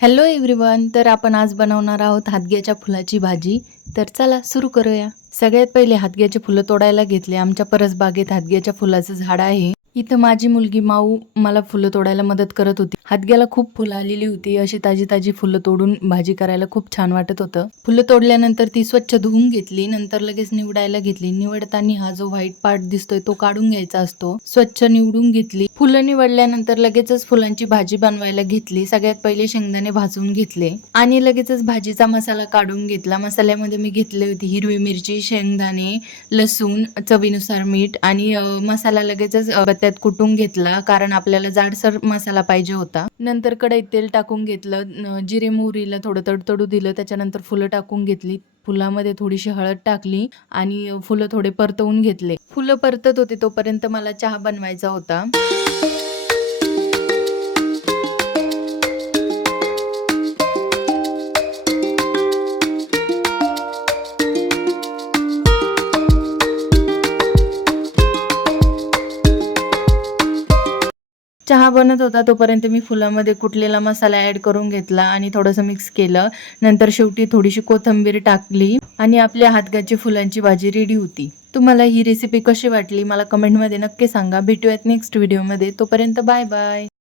Hello everyone. तर आपण आज बनवणार आहोत हादग्याच्या फुलाची भाजी. तर चला सुरू करूया. सगळ्यात पहिले हादग्याचे फुलं तोडायला घेतले. आमच्या परसबागेत हादग्याच्या फुलाचं झाड आहे. इथं माझी मुलगी माऊ मला फुलं तोडायला मदत करत होती. हादग्याला खूप फुलं आलेली होती. अशी ताजी ताजी फुलं तोडून भाजी करायला खूप छान वाटत होतं. फुलं तोडल्यानंतर ती स्वच्छ धुवून घेतली. नंतर लगेच निवडायला घेतली. निवडताना हा जो व्हाईट पार्ट दिसतोय तो काढून घ्यायचा असतो. स्वच्छ निवडून घेतली. फुलं निवडल्यानंतर लगेचच फुलांची भाजी बनवायला घेतली. सगळ्यात पहिले शेंगदाणे भाजून घेतले आणि लगेचच भाजीचा मसाला काढून घेतला. मसाल्यामध्ये मी घेतली होती हिरवी मिरची, शेंगदाणे, लसूण, चवीनुसार मीठ आणि मसाला लगेचच त्यात कुटून घेतला, कारण आपल्याला जाडसर मसाला पाहिजे होता. नंतर कढईत तेल टाकून घेतलं. जिरे मोहरीला थोडं तडतडू दिलं. त्याच्यानंतर फुलं टाकून घेतली. फुलामध्ये थोडीशी हळद टाकली आणि फुलं थोडे परतवून घेतले. फुलं परतत होते तोपर्यंत मला चहा बनवायचा होता. चहा बनत होता तोपर्यंत मी फुलामध्ये कुटलेला मसाला ॲड करून घेतला आणि थोडंसं मिक्स केलं. नंतर शेवटी थोडीशी कोथिंबीर टाकली आणि आपल्या हादग्याची फुलांची भाजी रेडी होती. तुम्हाला ही रेसिपी कशी वाटली मला कमेंटमध्ये नक्की सांगा. भेटूयात नेक्स्ट व्हिडिओमध्ये. तोपर्यंत बाय बाय.